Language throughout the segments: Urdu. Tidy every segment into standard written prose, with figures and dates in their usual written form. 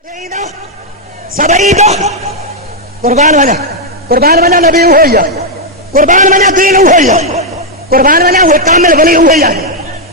سبعی دو قربان ونا نبی ہویا قربان ونا دین ہویا قربان ونا وہ کامل ولی ہویا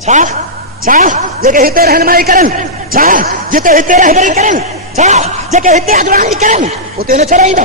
چھا چھا جے ہتے رہنمائی کرن چھا جتے ہتے رہبری کرن چھا جے ہتے اگوانی کرن اتے نہ چھڑائیندو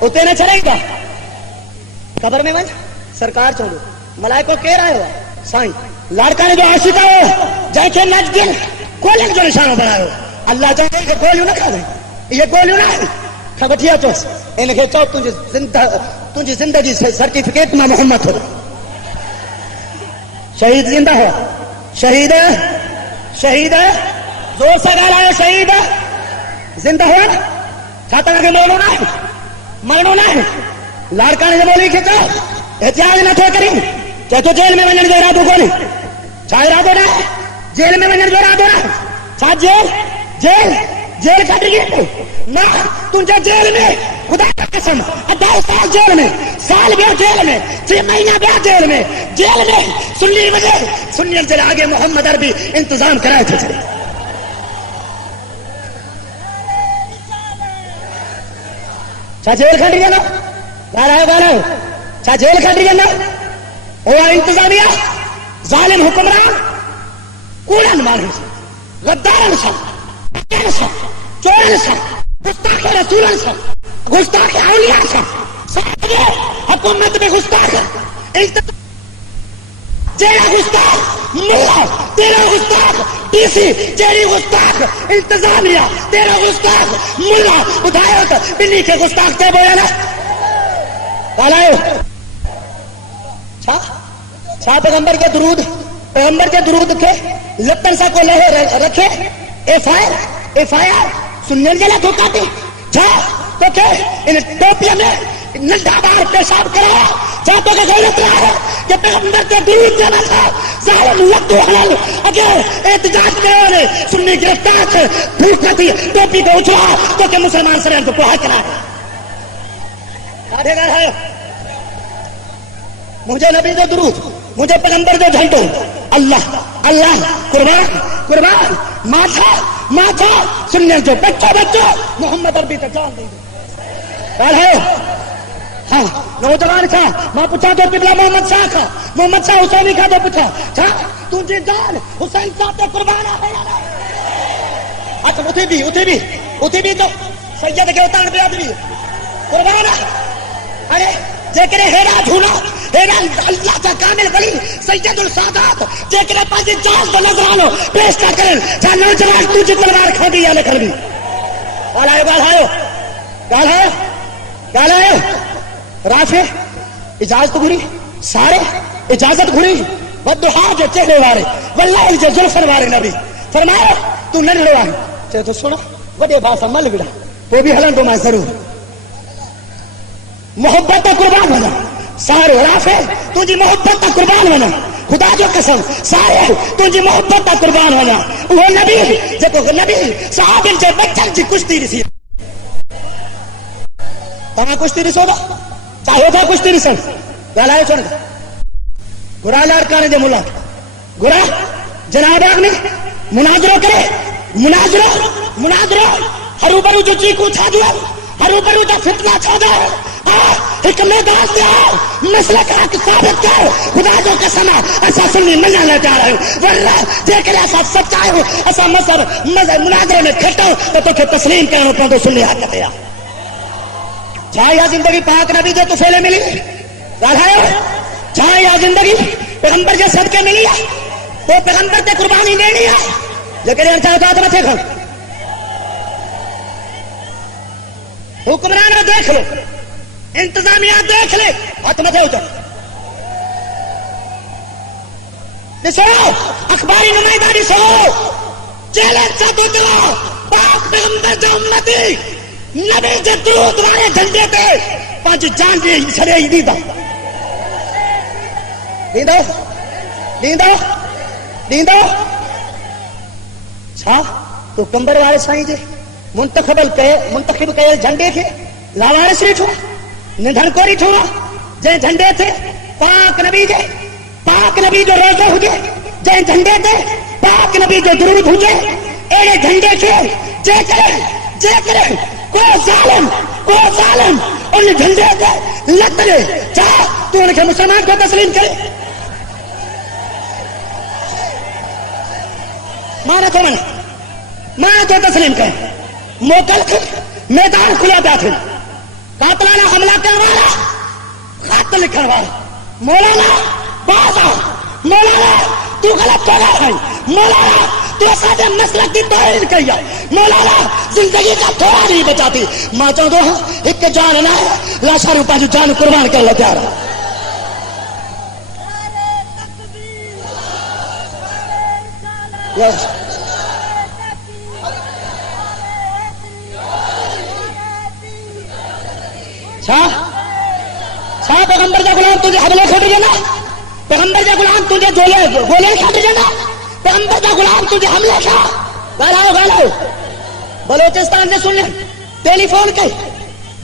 اتے نہ چھڑائیندو قبر میں ون سرکار چوندو ملائکو کیر آیو سائیں لاڑکا نے جو عاشق ہو جائے کہ نچ دل کولن جو نشانہ بنایا اللہ چاہے کہ گولیوں نہ کھا دیں یہ گولیوں نہ کھبٹیا تو ان کے چو تجھے زندگی سے سرٹیفکیٹ میں محمد ہو شہید زندہ ہو شہید شہید زور سے گالا ہے شہید زندہ ہو کھاتا کہ مرنو نہ لاڑکا نے جو بولی کھچو احتیاج نہ تھے کریں کہ تو جیل میں ونجن جو ارادو کو نہیں چاہے ارادو نہ جیل میں ونجن جو ارادو نہ چاہے جیل جیل جیل کٹ گئی نہ تجھے جیل میں خدا کا قسم 10 سال جیل میں سال گیا جیل میں 6 مہینہ گیا جیل میں سنی وجہ سنی سے آگے محمد عربی انتظام کرائے تھے چاہے جیل کٹ گیا نا گالا چاہے جیل کٹ گیا نا وہ انتظامیہ ظالم حکمران کوڑن مانو غدارن سا چورن سا گستاخ رسولن سا گستاخ اولیاء سا حکومت میں گستاخ جیڑا گستاخ ملا تیرا گستاخ ڈی سی جیڑی گستاخ انتظامیہ تیرا گستاخ ملا بتایا تو بلی کے گستاخ تے بویا نا گالاyo چھا پیغمبر کے درود کے لپن سا کو لے رکھے ایف آئی آر سننے جلا دھوکاتے چھا تو کہ ان ٹوپیا میں ننڈا بار پیشاب کرایا چھا تو کہ غیرت رہا ہے کہ پیغمبر کے درود جانا تھا ظالم لگو حلال اگر احتجاج میں ہونے سننے گرفتار سے دھوکا تھی ٹوپی کو اچھلا تو کہ مسلمان سرین کو کوہا کرا آدھے گا ہے مجھے نبی جو درود مجھے پیغمبر جو جھنڈو اللہ اللہ قربان قربان ماتھا سننے جو بچوں محمد عربی کا جان دے ہے ہاں نوجوان تھا میں پوچھا تو قبلہ محمد شاہ حسینی کا تو پوچھا چھا تجھے جان حسین صاحب تو قربان ہے یا نہیں اچھا اتھی بھی تو سید کے اتان پہ آدمی قربان ہے ارے جیکرے ہیرا جھولا ہیرا اللہ کا کامل ولی سید السادات جیکرے پانچ جان کو نظر آلو پیش نہ کریں جہاں نوجوان تجھے تلوار کھا دی یا لکھر بھی گالاyo رافع اجازت گھری سارے اجازت گھری ودہا جو چہرے وارے واللہ جو زلفن وارے نبی فرمایا تو نہ لڑوا چاہے تو سنو وڈے باسا مل گڑا وہ بھی ہلن دو میں ضرور محبت قربان بنا سارے رافع تجھے محبت قربان بنا خدا جو قسم سارے تجھے محبت قربان بنا وہ نبی جب نبی صحابین سے بچن جی کشتی رسی تمہیں کشتی رسو دا چاہو تھا کشتی رسن گالائے چھوڑ گا گرا لڑکانے دے ملا گرا جناب آگ میں مناظرہ کرے مناظرہ ہرو برو جو چیکو چھا دیا ہرو برو جو فتنہ چھا دیا ایک میدان سے آؤ مسئلہ کا حق ثابت کر خدا جو قسم ایسا سنی منع لے جا رہے ہو ورنہ دیکھ لے ایسا سچائی ہو ایسا مناظرے میں کھٹا ہو تو کہ تسلیم کرنے پر تو سنی حق دیا چاہے یا زندگی پاک نبی جو تو فیلے ملی چاہے یا زندگی پیغمبر کے صدقے ملی ہے وہ پیغمبر تے قربانی دینی ہے لیکن یہ چاہتا تو نہ حکمران دیکھ لو انتظامیہ دیکھ لے ہاتھ مت ادھر سو اخباری نمائنداری سو چیلنج سے تو چلو پاک پیغمبر جو امتی نبی جو درود والے جھنڈے پہ پانچ جان بھی چھڑے ہی دیندو چھا تو کمبر والے سائیں جے منتخب کئے جھنڈے کے لاوارس نہیں ٹھوا نندھن کو نہیں ٹھوا جے جھنڈے تھے پاک نبی جو روزہ ہو جے جے جھنڈے تھے پاک نبی جو درود بھوجے ایڑے جھنڈے کے جے کرے کوئی ظالم ان جھنڈے کے لت لے چاہ تو ان کے مسلمان کو تسلیم کرے مانا تو تسلیم کرے موکل میدان کھلا پیا تھے قاتلانہ حملہ کرنے والا خط لکھنے والا مولانا بازا مولانا تو غلط ہو گیا ہے مولانا تو سارے مسلک کی توہین کری ہے مولانا زندگی کا تھوڑا نہیں بچاتی ماں چاہتا ہوں ایک جان نہ ہے لاشا روپا جو جان قربان کر لے تیار یس شاہ پیغمبر کا غلام تجھے حملے کھٹ جانا پیغمبر کا غلام تجھے گولے کھٹ جانا پیغمبر کا غلام تجھے حملے کھا گالاؤ بلوچستان سے سن لیں ٹیلی فون کے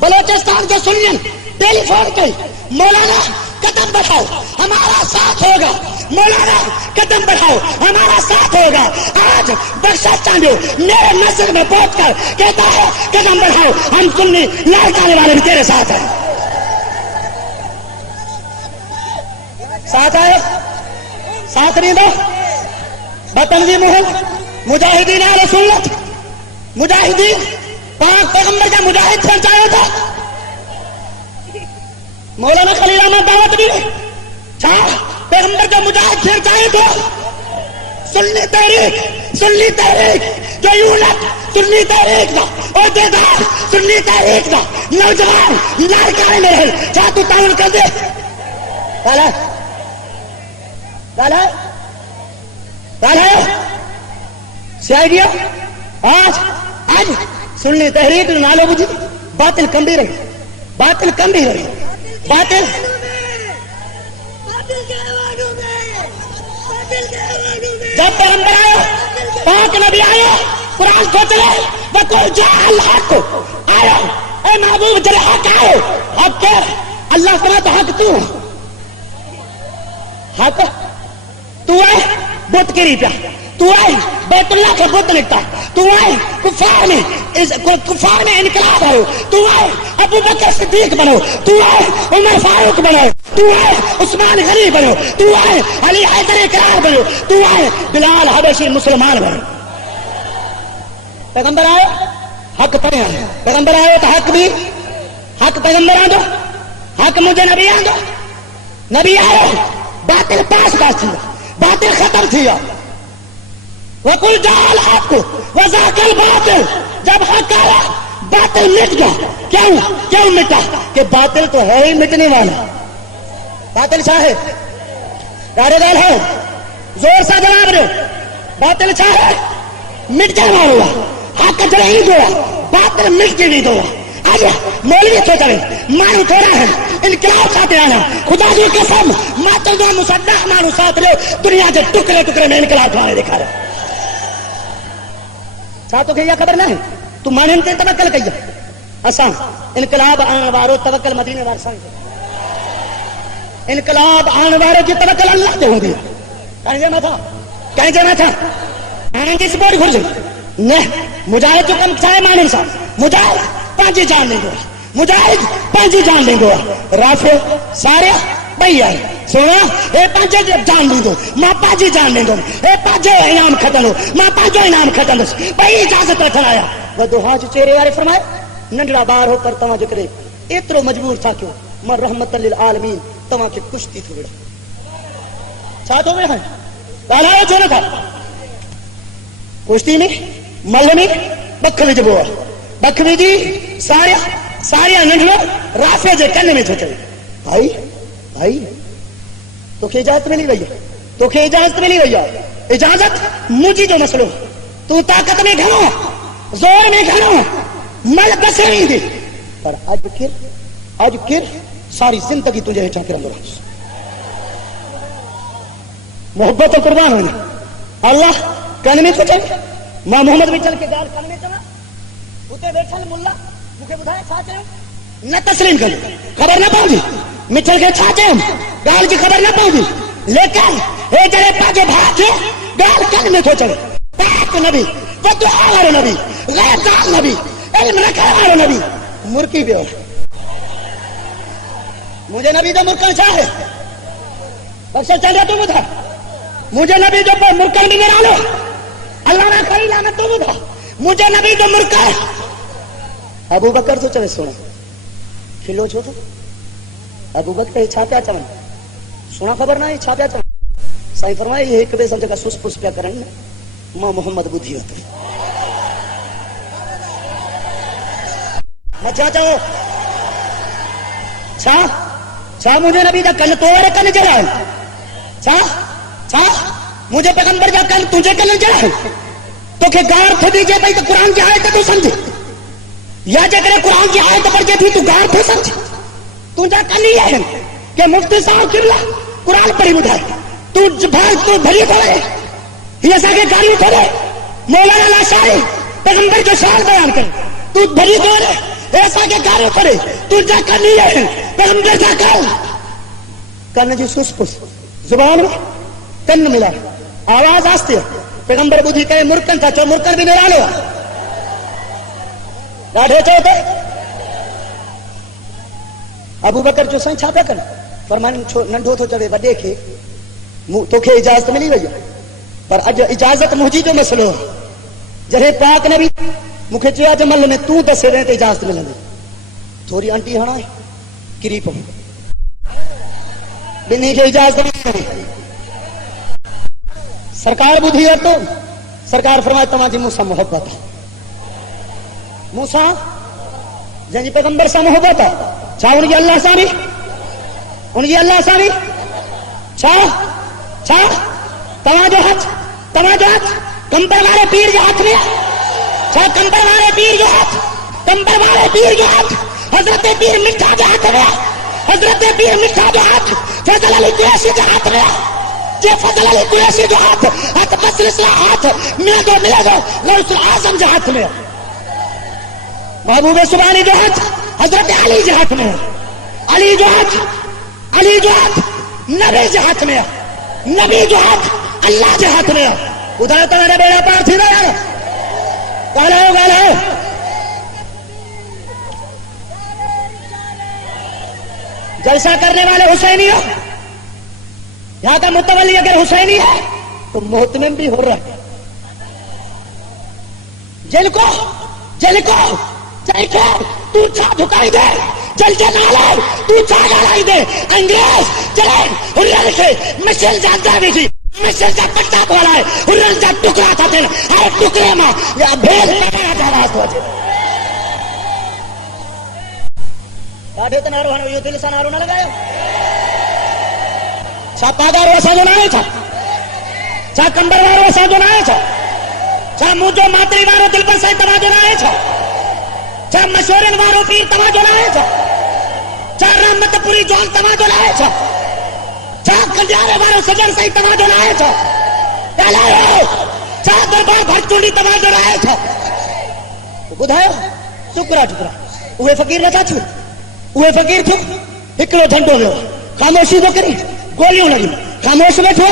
بلوچستان سے سن لیں ٹیلی فون کے مولانا قدم بڑھاؤ ہمارا ساتھ ہوگا مولانا قدم بڑھاؤ ہمارا ساتھ ہوگا آج بخشا چاندو میرے مسجد میں پہنچ کر کہتا ہے قدم بڑھاؤ ہم سنی لڑکانے والے بھی تیرے ساتھ ہیں ساتھ آئے ساتھ نہیں دو بتنظیم ہو مجاہدین اہل سنت مجاہدین پاک پیغمبر کا مجاہد پہنچایا تھا مولانا خلیل احمد دعوت بھی پیغمبر کا مجاہد پہنچایا تھا سنی تحریک جو یوں لگ سنی تحریک دا اور دیدار سنی تحریک دا نوجوان لڑکانے میں رہے چاہ تو تعاون کر دے سیائی آج سننی تحریک نالو بجھی باطل کم بھی رہی باطل جب پیغمبر آیا پاک نبی آیا قرآن کو چلے وَقُلْ جَاءَ الْحَقُّ آیا اے محبوب چلے حق آئے حق کیا اللہ سنا تو حق تو ہے بت گری پیا تو ہے بیت اللہ کا بت لکھتا تو ہے کفار میں انقلاب ہو تو ہے ابو بکر صدیق بنو تو ہے عمر فاروق بنو تو ہے عثمان غنی بنو تو ہے علی حیدر اقرار بنو تو ہے بلال حبشی مسلمان بنو پیغمبر آئے حق پڑھے پیغمبر آئے تو حق بھی حق پیغمبر آدھو حق مجھے نبی آدھو نبی آئے باطل پاس تھی باطل ختم تھی وَقُلْ جَاءَ الْحَقُّ وَزَاقَ الْبَاطِلُ جب حق آیا باطل مٹ گیا کیوں مٹا کہ باطل تو ہے ہی مٹنے والا باطل چاہے گاڑی گال ہے زور سے جناب رہے باطل چاہے مٹ جانا ہوا حق جڑے ہی دوا باطل مٹ کے نہیں دوا آج مولوی تو چلے مانو تھوڑا ہے انقلاب کھاتے آنا خدا جو قسم ماتو دو مصدق مانو ساتھ رہے دنیا کے ٹکڑے میں انقلاب کھانے دکھا رہے ساتھوں کے یہ خبر نہ ہے تو مانے ہم تے توکل کیا اساں انقلاب آن وارو توکل مدینے وار سان انقلاب آن وارو کی توکل اللہ دے ہوندی کہیں جے میں تھا آنے کی سپورٹ گھر جائے نہ مجاہد جو کم چاہے مانے انسان مجاہد پانچی جان دیں گو مجاہد پانچی جان دیں گو رافع سارے بھئی آئے سونا اے پانچے جان دیں گو ماں پانچی جان دیں گو اے پانچے انعام ختم ہو ماں پانچوں انعام ختم ہو بھئی اجازت رکھن آیا وہ دوہا جو چہرے والے فرمائے ننڈڑا بار ہو کر تمہاں جو کرے اترو مجبور تھا کیوں من رحمت للعالمین تمہاں کے کشتی تھی بڑا ساتھ ہو گئے ہیں پہلا جو نہ تھا کشتی میں مل میں بکھوی جب ہوا بکھوی جی سارے ننڈڑا رافع جے کرنے میں چھوٹے بھائی تو کہ اجازت ملی رہی ہے اجازت مجھے جو مسئلہ تو طاقت میں گھنو زور میں گھنو مل بسے نہیں دی پر آج کر ساری زندگی تجھے ہچا کر اندر محبت و قربان ہونے اللہ کہنے میں چھوٹے ماں محمد بھی چل کے گال کہنے میں چلا ہوتے بیٹھل ملا مجھے بدھائے چھاچے نہ تسلیم کر خبر نہ پاؤں گی مچل کے چھاچے ہم گال کی خبر نہ پاؤں گی لیکن اے جڑے پاجے بھاگ گال کن میں تو چلے پاک نبی ودعا والے نبی غیر دال نبی علم رکھنے والے نبی مرکی بھی ہو مجھے نبی جو مرکن چاہے بخشے چلے تم تھا مجھے نبی جو مرکن بھی میرا لو اللہ نے کہی لانا تم تھا مجھے نبی جو مرکن ابو بکر تو چلے سونا کھلو چھو تو ابو بکر چھاپیا چون سونا خبر نہ چھاپیا چون سائیں فرمائے یہ ایک بے سب جگہ سس پس پیا کرن ماں محمد بدھی ہوتے اچھا چاہو چھا چھا مجھے نبی دا کن توڑے کن جڑا ہے چھا چھا مجھے پیغمبر دا کن تجھے کن جڑا ہے تو کہ گار تھو دیجئے بھائی تو قرآن کی آیت تو سمجھے یا جے کرے قرآن کی آیت پڑھ کے تھی تو گار تھو سمجھے تجھا کن یہ ہے کہ مفتی صاحب قبلہ قرآن پڑھی بدھائے تو بھری کھولے یہ ساکے گاڑی کھولے مولانا لاشاری پیغمبر جو شعر بیان کرے تو بھری کھولے ایسا کہ گاڑی کھولے تو جا کر نہیں ہے پیغمبر جا کر کن جی سس پس زبان میں کن ملا آواز آستے ہے پیغمبر بدھی کہے مرکن تھا چو مرکن بھی میرا لو ڈاڑھے چاہتے ابو بکر جو سائیں چھاپا کر فرمان ننڈو تو چڑے وڈے کے تو کہ اجازت ملی وئی پر اج اجازت مجھے جو مسئلہ جڑے پاک نبی مکھے چیا جمل میں تو دسے رہے تے اجازت ملندی تھوڑی آنٹی ہنا ہے کری پو بنی کے اجازت ملی سرکار بدھی ہے تو سرکار فرمائے تمہاری موسیٰ محبت ہے موسیٰ جن جی پیغمبر سے محبت ہے چاہ ان کی اللہ سانی ان کی اللہ سانی چاہ چاہ تمہاجو ہاتھ کمبر والے پیر کے ہاتھ میں چاہ کمبر والے پیر کے ہاتھ کمبر والے پیر کے ہاتھ حضرت پیر مٹھا کے ہاتھ میں حضرت پیر مٹھا کے ہاتھ فضل علی قریشی کے ہاتھ میں جے فضل علی قریشی کے ہاتھ بس اسلام ہاتھ ملے دو غوث العظم کے ہاتھ میں محبوب سبحانی کے ہاتھ حضرت علی کے ہاتھ میں علی جو ہاتھ نبی کے ہاتھ میں نبی جو ہاتھ اللہ کے ہاتھ میں ادھر تو میرا بیڑا پار تھی نا یار گالو جلسہ کرنے والے حسینی ہو یہاں کا متولی اگر حسینی ہے تو محتمم بھی ہو رہا ہے جل کو تو چھا جھکائی دے جل جنالے تو چھا گالائی دے انگریز چلے ہرل سے مشل جانتا بھی تھی مشل جا پٹا بولا ہے ہرل جا ٹکرا تھا تھے ہر ٹکرے ماں یا بھیل پکڑا جا رہا تو اچھے کاڑھے تو نارو ہنو یہ دل سا نارو نہ لگایا چھا پاگار ویسا جو نہ چھا چھا کمبر وارو ویسا جو نہ چھا چھا مجھو ماتری وارو دل پر سے تبا جو نہ چھا چھا مشورن وارو پیر تبا جو نہ چھا چھا رحمت پوری جوان تبا جو نہ چھا چھا کلیارے وارو سجن سہی تبا جو نہ چھا چھا دربار بھٹونی تبا جو نہ چھا بدھایا چکرا اوے فقیر نہ چھو اوے فقیر تھو ہکڑو جھنڈو لو خاموشی تو کری گولیوں لگی خاموش بیٹھو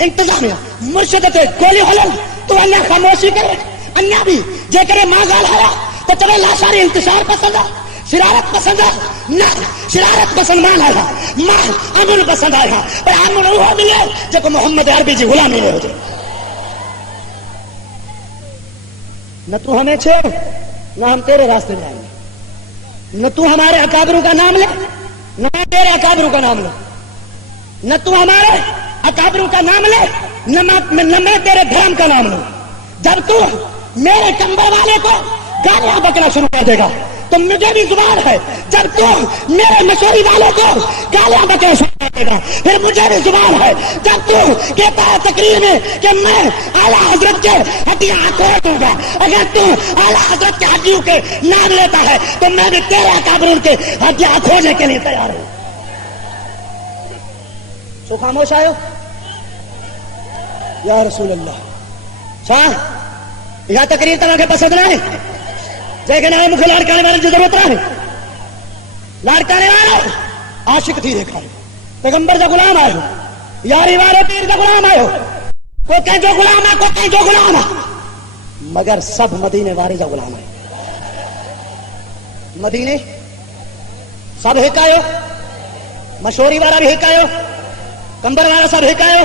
انتظامیہ مرشد تے گولی ہلن تو اللہ خاموشی کرے انیا بھی جے کرے ماں گال ہرا تو چلے لاشاری انتشار پسند ہے شرارت پسند ہے نہ شرارت پسند مان آئے ماں امن پسند آئے پر امن وہ ملے جب محمد عربی جی غلامی لے ہو جائے نہ تو ہمیں چھوڑ نہ ہم تیرے راستے میں آئیں گے نہ تو ہمارے اکابروں کا نام لے نہ تیرے اکابروں کا نام لے نہ تو ہمارے اکابروں کا نام لے نہ میں تیرے دھرم کا نام لوں جب تو میرے کمبر والے کو گالیاں بکنا شروع کر دے گا تو مجھے بھی زبان ہے جب تو میرے مشوری والوں کو گالیاں بکنا شروع کر دے گا پھر مجھے بھی زبان ہے جب تو کہتا ہے تقریر میں کہ میں اعلیٰ حضرت کے ہڈیاں کھول دوں گا اگر تو اعلیٰ حضرت کے ہڈیوں کے نام لیتا ہے تو میں بھی تیرے اکابروں کے ہڈیاں کھولنے کے لیے تیار ہوں سو خاموش آئے یا رسول اللہ شاہ یا تقریر طرح کے پسند نہ ہے لیکن آئے مجھے لاڑکانے والے کی ضرورت نہ ہے لاڑکانے والے عاشق تھی دیکھا پیغمبر کا غلام آئے ہو یاری والے پیر کا غلام آئے ہو کو کہیں جو غلام ہے، کو کہیں جو غلام ہے، مگر سب مدینے وارجہ غلام ہے. مدینے سب ہکایو، مشوری والا بھی ہکایو، کمبر والا سب ہکایو،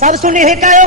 سب سنی ہکایو.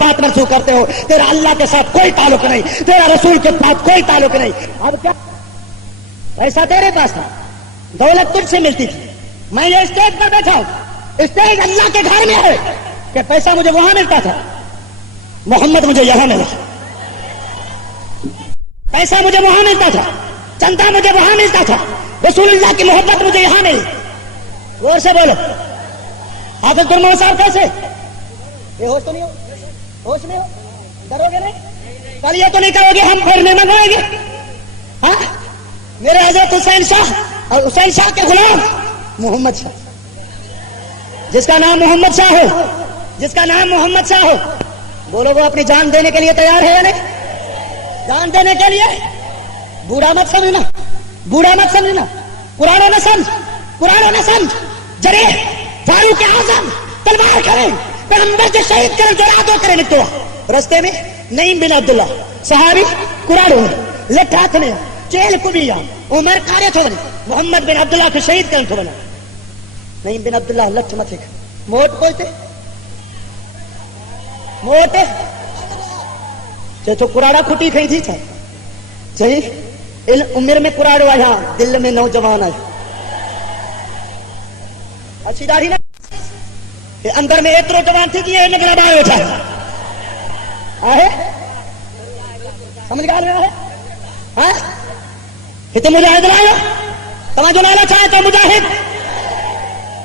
بات منسوخ کرتے ہو. تیرا اللہ کے ساتھ کوئی تعلق نہیں, تیرا رسول کے ساتھ کوئی تعلق نہیں. اب کیا پیسہ تیرے پاس تھا, دولت تجھ سے ملتی تھی, میں یہ اسٹیج پر بیٹھا ہوں, اسٹیج اللہ کے گھر میں ہے کہ پیسہ مجھے وہاں ملتا تھا, محمد مجھے یہاں ملا. پیسہ مجھے وہاں ملتا تھا, چندہ مجھے وہاں ملتا تھا, رسول اللہ کی محبت مجھے یہاں ملی. غور سے بولو. حافظ درمان صاحب کیسے یہ ہوش تو نہیں ہو, ہوش میں ہو, ڈرو گے نہیں, کل یہ تو نہیں کہو گے ہم پھرنے منگوائیں گے. ہاں میرے حضرت حسین شاہ اور حسین شاہ کے غلام محمد شاہ, جس کا نام محمد شاہ ہو, جس کا نام محمد شاہ ہو, بولو وہ اپنی جان دینے کے لیے تیار ہے یا نہیں؟ جان دینے کے لیے. بوڑھا مت سمجھنا, بوڑھا مت سمجھنا, پرانا نہ سمجھ, پرانا نہ سمجھ. جرے فاروق اعظم تلوار کریں, پیغمبر کے شہید کریں, جو دو کریں نکتوا رستے میں. نعیم بن عبداللہ صحابی کراڑوں لٹ ہاتھ میں چیل کو بھی عمر کارے تھو بنے, محمد بن عبداللہ کو شہید کریں تھو بنا. نعیم بن عبداللہ لٹ مت موٹ بولتے موٹے تو کراڑا کھٹی کھئی تھی صحیح عمر میں کراڑو آیا, دل میں نوجوان آیا. اچھی داڑھی نا اندر میں ایترو جوان تھی کہ یہ نگلا باہر اٹھا ہے, سمجھ گیا ہے. ہاں یہ تو مجاہد لایا, تمہیں جو لانا چاہے تو مجاہد,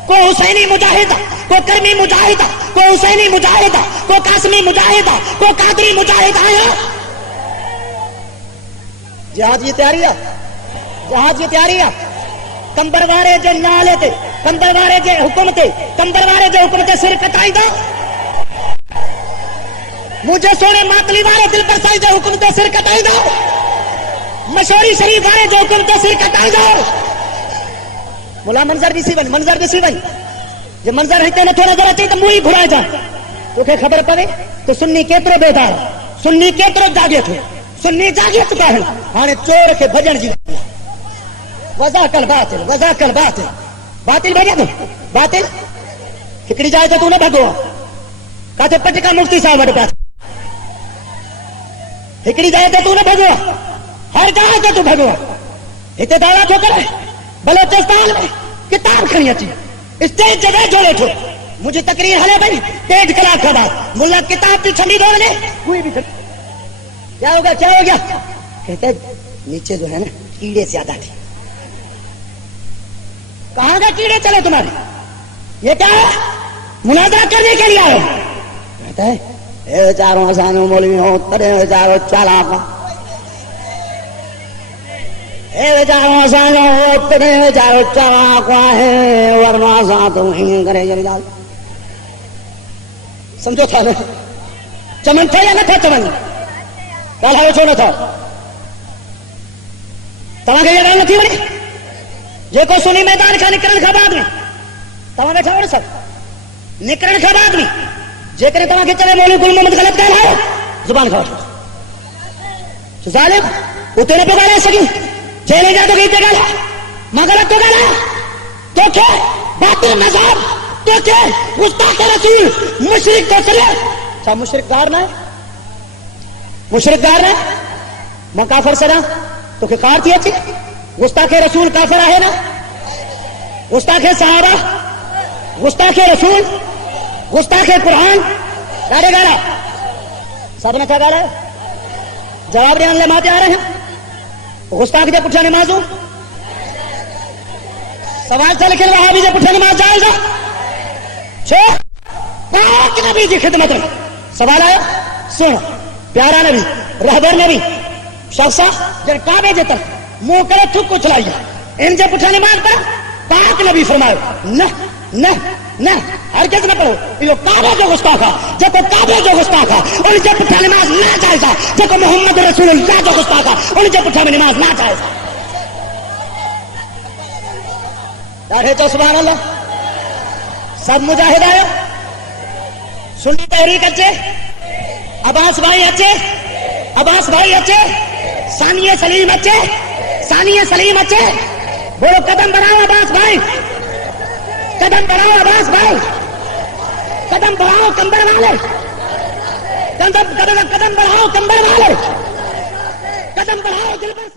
کو حسینی مجاہد, کو کرمی مجاہد, کو حسینی مجاہد, کو قاسمی مجاہد, کو قادری مجاہد آیا. جہاد یہ تیاری ہے, جہاد یہ تیاری ہے. کمبر وارے جو نالے تھے, کمبر وارے جو حکومتے, کمبر وارے جو حکومتے سر کٹائی دو, مجھے سونے ماتلی والے دل پر سائی جو حکومتے سر کٹائی دو, مشوری شریف والے جو حکومتے سر کٹائی دو. ملا منظر بھی سی بن, منظر بھی سی بن, جو منظر رہتے نا تھوڑا ذرا چاہیے تو موئی بھرائے جا تو کہ خبر پڑے تو سنی کیترو بیدار, سنی کیترو جاگے تھے, سنی جاگے چکا ہے. ہاں چور کے بھجن جی وضا کل باطل, وضا کل باطل, باطل بھجا تو باطل ہکڑی جائے تو نہ بھگوا کہتے پٹکا مفتی صاحب وٹ پاس ہکڑی جائے تو نہ بھگوا, ہر جائے تو بھگوا. اتنے دعویٰ تو کرے بلوچستان میں کتاب کھڑی اچھی اسٹیج جگہ جوڑے تھو, مجھے تقریر ہلے بھائی 1.5 کلاک کا بعد ملا کتاب کی چھنڈی دو نے کوئی بھی کیا ہوگا, کیا ہو گیا, کہتے نیچے جو ہے نا کیڑے زیادہ تھے. کہاں کا کیڑے چلے تمہارے, یہ کیا ہے مناظرہ کرنے کے لیے آئے. کہتا ہے اے چاروں آسانوں مولوی ہو ترے چاروں چالاک, اے چاروں آسانوں ہو ترے چاروں چالاک ہے, ورنہ آسان تو نہیں کرے یہ جال. سمجھو تھا نا چمن تھا یا نہ تھا چمن, کل ہے چھوڑا تھا تمہیں یہ گل نتھی بنی. جے کو سنی میدان کا نکرن کا بعد میں تمہیں بیٹھا ہو سب نکرن کا بعد میں جے کرے تمہیں چلے مولوی گل محمد غلط کہہ رہا ہے زبان کھا تو ظالم وہ تیرے پہ گالا سکی جیلے جا تو گئی پہ گالا ماں غلط تو گالا تو کیا باطل مذہب تو کیا گستاخ رسول مشرک تو چلے اچھا مشرک دار نہ مشرک دار نہ ماں کافر سے نہ تو کہ کار تھی اچھی گستاخ رسول کافر ہے نا, گستاخ صحابہ, گستاخ رسول, گستاخ قرآن گاڑے گاڑا سب نے کیا گاڑا ہے. جواب دینے لے ماتے آ رہے ہیں گستاخ جب پٹھا نماز ہو سوال سے لکھے وہاں بھی جب پٹھا نماز جائے گا پاک نبی کی خدمت میں سوال آیا سن پیارا نبی رہبر نبی شخصا جن کعبے جے تک منہ کرے تھک کو چلائیے ان جب پٹھا نماز پر پاک نبی فرمائے نہ نہ نہ ہر کس نہ پڑھو یہ کعبہ جو گستاخا جب کعبے جو گستاخا ان جب پٹھا نماز نہ جائزا جب محمد رسول اللہ جو گستاخا ان جب پٹھا نماز نہ جائزا. ڈاڑھے تو سبحان اللہ سب مجاہد آئے سنی تحریک اچے عباس بھائی اچے عباس بھائی اچے ثانیہ سلیم اچے ثانیہ سلیم اچے بولو قدم بڑھاؤ عباس بھائی قدم بڑھاؤ عباس بھائی قدم بڑھاؤ کمبر والے قدم بڑھاؤ کمبل والے، قدم بڑھاؤ دل پر